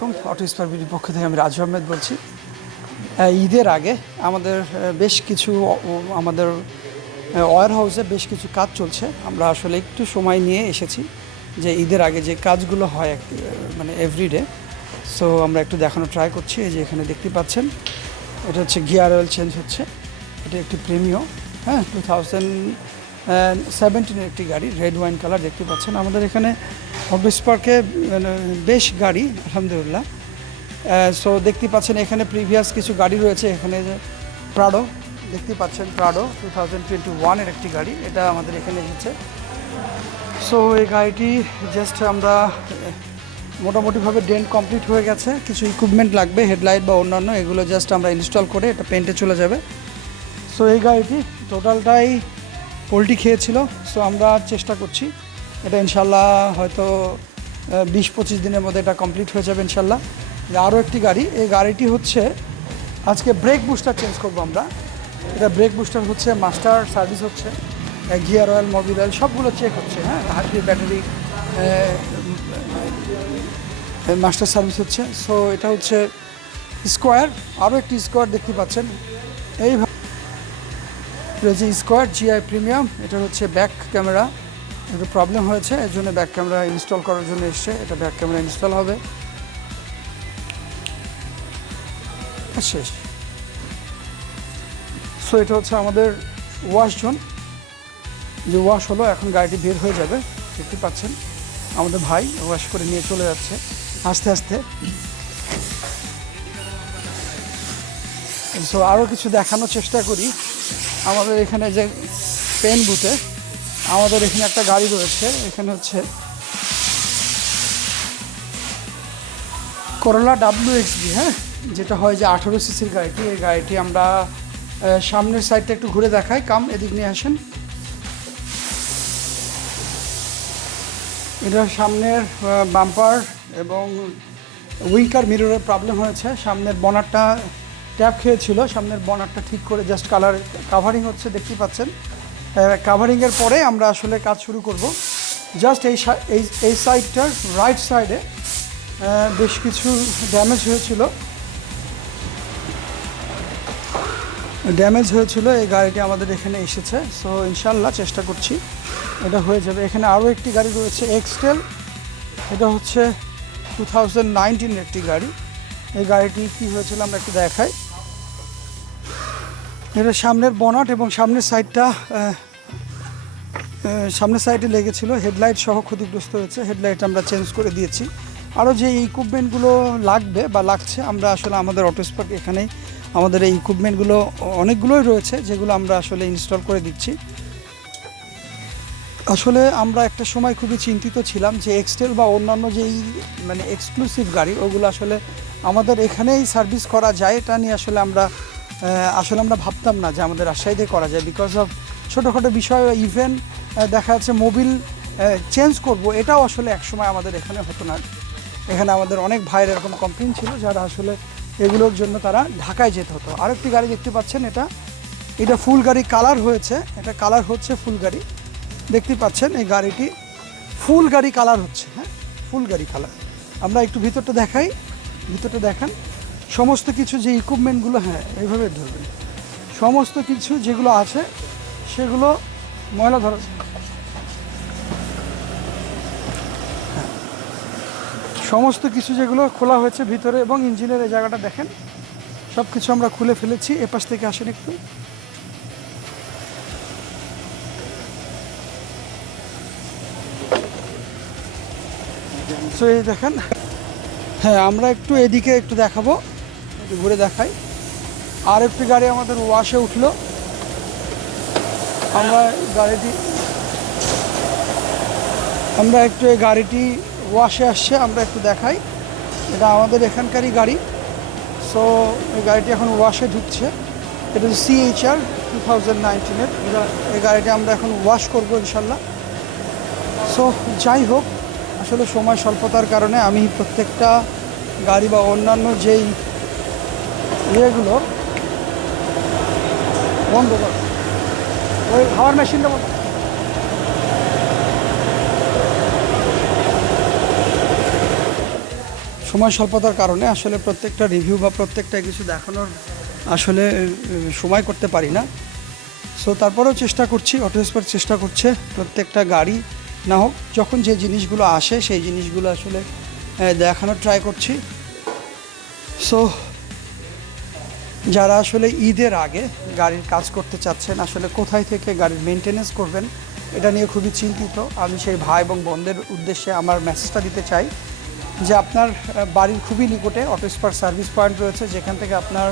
আলাইকুম। অটো স্পারবির পক্ষ থেকে আমি রাজু আহমেদ বলছি। ঈদের আগে আমাদের বেশ কিছু আমাদের ওয়ার হাউসে বেশ কিছু কাজ চলছে। আমরা আসলে একটু সময় নিয়ে এসেছি যে ঈদের আগে যে কাজগুলো হয় মানে এভরিডে সো আমরা একটু দেখানো ট্রাই করছি। এই যে এখানে দেখতে পাচ্ছেন, এটা হচ্ছে গিয়ার অয়েল চেঞ্জ হচ্ছে। এটা একটি প্রিমিও হ্যাঁ টু থাউজেন্ড সেভেন্টিনের একটি গাড়ি রেড ওয়াইন কালার দেখতে পাচ্ছেন। আমাদের এখানে অফিস পার্কে মানে, বেশ গাড়ি আলহামদুলিল্লাহ। সো দেখতে পাচ্ছেন এখানে প্রিভিয়াস কিছু গাড়ি রয়েছে এখানে প্রাডো দেখতে পাচ্ছেন প্রাডো টু থাউজেন্ড টোয়েন্টি ওয়ানের একটি গাড়ি এটা আমাদের এখানে এসেছে। সো এই গাড়িটি জাস্ট আমরা মোটামুটিভাবে ডেন্ট কমপ্লিট হয়ে গেছে কিছু ইকুইপমেন্ট লাগবে হেডলাইট বা অন্যান্য এগুলো জাস্ট আমরা ইনস্টল করে এটা পেন্টে চলে যাবে। সো এই গাড়িটি টোটালটাই পোলট্রি খেয়েছিল সো আমরা চেষ্টা করছি। এটা ইনশাল্লাহ হয়তো বিশ পঁচিশ দিনের মধ্যে এটা কমপ্লিট হয়ে যাবে ইনশাল্লাহ। আরও একটি গাড়ি, এই গাড়িটি হচ্ছে, আজকে ব্রেক বুস্টার চেঞ্জ করব আমরা। এটা ব্রেক বুস্টার হচ্ছে মাস্টার সার্ভিস হচ্ছে গিয়ার অয়েল মোবিল অয়েল সবগুলো চেক হচ্ছে হ্যাঁ? হাইব্রিড ব্যাটারি মাস্টার সার্ভিস হচ্ছে। সো এটা হচ্ছে স্কোয়ার আরও একটি স্কোয়ার দেখতে পাচ্ছেন। এইভাবে রয়েছে স্কোয়ার জিআই প্রিমিয়াম এটা হচ্ছে ব্যাক ক্যামেরা একটু প্রবলেম হয়েছে, এর জন্য ব্যাক ক্যামেরা ইনস্টল করার জন্য এসছে, এটা ব্যাক ক্যামেরা ইনস্টল হবে। শেষ। সো এটা হচ্ছে আমাদের ওয়াশ জোন যে ওয়াশ হলো, এখন গাড়িটি বের হয়ে যাবে, দেখতে পাচ্ছেন। আমাদের ভাই ওয়াশ করে নিয়ে চলে যাচ্ছে, আস্তে আস্তে। সো আরও কিছু দেখানোর চেষ্টা করি। আমাদের এখানে যে পেন বুথে আমাদের এখানে একটা গাড়ি রয়েছে, এখানে হচ্ছে করোলা ডাব্লিউ হ্যাঁ? যেটা হয় যে আঠারো সিসির গাড়িটি, এই গাড়িটি আমরা সামনের সাইডটা একটু ঘুরে দেখাই, কাম এদিক নিয়ে আসেন। এটা সামনের বাম্পার এবং উইঙ্কার মিররের প্রবলেম হয়েছে। সামনের বনারটা ট্যাপ খেয়েছিল, সামনের বনারটা ঠিক করে জাস্ট কালার কাভারিং হচ্ছে, দেখতেই পাচ্ছেন। কাভারিংয়ের পরে আমরা আসলে কাজ শুরু করব। জাস্ট এই এই সাইডটার রাইট সাইডে বেশ কিছু ড্যামেজ হয়েছিল। ড্যামেজ হয়েছিল, এই গাড়িটি আমাদের এখানে এসেছে। সো ইনশাল্লাহ চেষ্টা করছি। এটা হয়ে যাবে। এখানে আরও একটি গাড়ি রয়েছে এক্সটেল এটা হচ্ছে টু থাউজেন্ড নাইনটিনের একটি গাড়ি। এই গাড়িটি কী হয়েছিল আমরা একটু দেখাই। এটা সামনের বনাট এবং সামনের সাইডটা সামনের সাইডে লেগেছিল। হেডলাইট সহ ক্ষতিগ্রস্ত হয়েছে। হেডলাইট আমরা চেঞ্জ করে দিয়েছি। আরও যে ইকুইপমেন্টগুলো লাগবে বা লাগছে, আমরা আসলে আমাদের অটোস্পার্ক এখানেই, আমাদের এই ইকুইপমেন্টগুলো অনেকগুলোই রয়েছে, যেগুলো আমরা আসলে ইনস্টল করে দিচ্ছি। আসলে আমরা একটা সময় খুবই চিন্তিত ছিলাম যে এক্সটেল বা অন্যান্য যেই মানে এক্সক্লুসিভ গাড়ি, ওগুলো আসলে আমাদের এখানেই সার্ভিস করা যায়, এটা নিয়ে আসলে আমরা আসলে আমরা ভাবতাম না যে আমাদের রাজশাহীতে করা যায় বিকজ অফ ছোটোখাটো বিষয় ইভেন দেখা যাচ্ছে মোবিল চেঞ্জ করব, এটাও আসলে একসময় আমাদের এখানে হতো না। এখানে আমাদের অনেক ভাইয়ের এরকম কমপ্লেন ছিল যারা আসলে এগুলোর জন্য তারা ঢাকায় যেতে হতো। আরেকটি গাড়ি দেখতে পাচ্ছেন এটা। এটা ফুল গাড়ি কালার হয়েছে। এটা কালার হচ্ছে ফুল গাড়ি। দেখতে পাচ্ছেন এই গাড়িটি ফুল গাড়ি কালার হচ্ছে হ্যাঁ? ফুল গাড়ি কালার আমরা একটু ভিতরটা দেখাই। ভিতরটা দেখান। সমস্ত কিছু যে ইকুইপমেন্টগুলো হ্যাঁ এইভাবে ধরবেন। সমস্ত কিছু যেগুলো আছে, সেগুলো ময়লা ধর হ্যাঁ। সমস্ত কিছু যেগুলো খোলা হয়েছে ভিতরে এবং ইঞ্জিনের এই জায়গাটা দেখেন সব কিছু আমরা খুলে ফেলেছি, এপাশ থেকে আসেন একটু। সো এই দেখেন হ্যাঁ আমরা একটু এদিকে একটু দেখাবো। একটু ঘুরে দেখাই। আর একটি গাড়ি আমাদের ওয়াশে উঠল। আমরা গাড়িটি আমরা একটু এই গাড়িটি ওয়াশে আসছে, আমরা একটু দেখাই। এটা আমাদের এখানকারই গাড়ি। সো এই গাড়িটি এখন ওয়াশে ঢুকছে। এটা সিএইচআর টু থাউজেন্ড নাইনটিনের এই গাড়িটি আমরা এখন ওয়াশ করব ইনশাল্লাহ। সো যাই হোক, আসলে সময় স্বল্পতার কারণে আমি প্রত্যেকটা গাড়ি বা অন্যান্য যেই ইয়েগুলো বন্ধ কর। ওই হাওয়ার মেশিনটা বন্ধ। সময় স্বল্পতার কারণে আসলে প্রত্যেকটা রিভিউ বা প্রত্যেকটা কিছু দেখানোর আসলে সময় করতে পারি না। সো তারপরেও চেষ্টা করছি অটো এক্সপার্ট চেষ্টা করছে প্রত্যেকটা গাড়ি না হোক, যখন যে জিনিসগুলো আসে সেই জিনিসগুলো আসলে দেখানোর ট্রাই করছি। সো যারা আসলে ঈদের আগে গাড়ির কাজ করতে চাচ্ছেন, আসলে কোথায় থেকে গাড়ির মেনটেনেন্স করবেন, এটা নিয়ে খুবই চিন্তিত। আমি সেই ভাই এবং বোনদের উদ্দেশ্যে আমার মেসেজটা দিতে চাই যে আপনার বাড়ির খুবই নিকটে অটো স্পার সার্ভিস পয়েন্ট রয়েছে, যেখান থেকে আপনার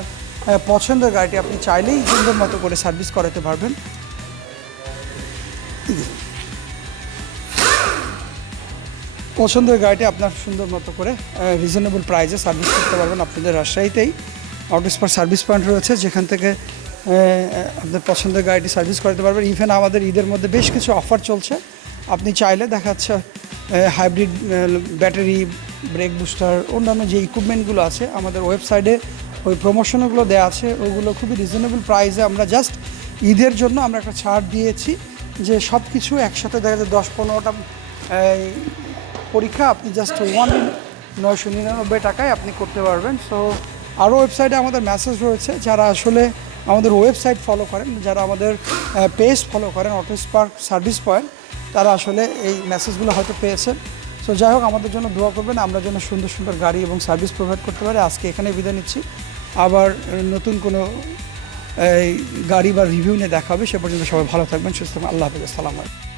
পছন্দের গাড়িটি আপনি চাইলেই সুন্দর মতো করে সার্ভিস করাতে পারবেন। পছন্দের গাড়িটি আপনার সুন্দর মতো করে রিজনেবল প্রাইসে সার্ভিস করতে পারবেন আপনাদের রাজশাহীতেই। অটোস্পার সার্ভিস পয়েন্ট রয়েছে, যেখান থেকে আপনার পছন্দের গাড়িটি সার্ভিস করতে পারবেন। ইভেন আমাদের ঈদের মধ্যে বেশ কিছু অফার চলছে। আপনি চাইলে দেখা যাচ্ছে হাইব্রিড ব্যাটারি ব্রেক বুস্টার অন্যান্য যে ইকুইপমেন্টগুলো আছে, আমাদের ওয়েবসাইটে ওই প্রমোশনগুলো দেওয়া আছে। ওগুলো খুবই রিজনেবল প্রাইসে আমরা জাস্ট ঈদের জন্য আমরা একটা ছাড় দিয়েছি যে সব কিছু একসাথে দেখা যায় দশ পনেরোটা পরীক্ষা আপনি জাস্ট ওয়ান নয়শো নিরানব্বই টাকায় আপনি করতে পারবেন। সো আরও ওয়েবসাইটে আমাদের মেসেজ রয়েছে, যারা আসলে আমাদের ওয়েবসাইট ফলো করেন, যারা আমাদের পেজ ফলো করেন অটো স্পার্ক সার্ভিস পয়েন্ট তারা আসলে এই মেসেজগুলো হয়তো পেয়েছেন। সো যাই হোক, আমাদের জন্য দোয়া করবেন, আমরা যেন সুন্দর সুন্দর গাড়ি এবং সার্ভিস প্রোভাইড করতে পারি। আজকে এখানে বিদায় নিচ্ছি। আবার নতুন কোনো, এই গাড়ি বা রিভিউ নিয়ে দেখা হবে, সে পর্যন্ত সবাই ভালো থাকবেন, সুস্থ আল্লাহ হাফিজ, আসসালামু আলাইকুম।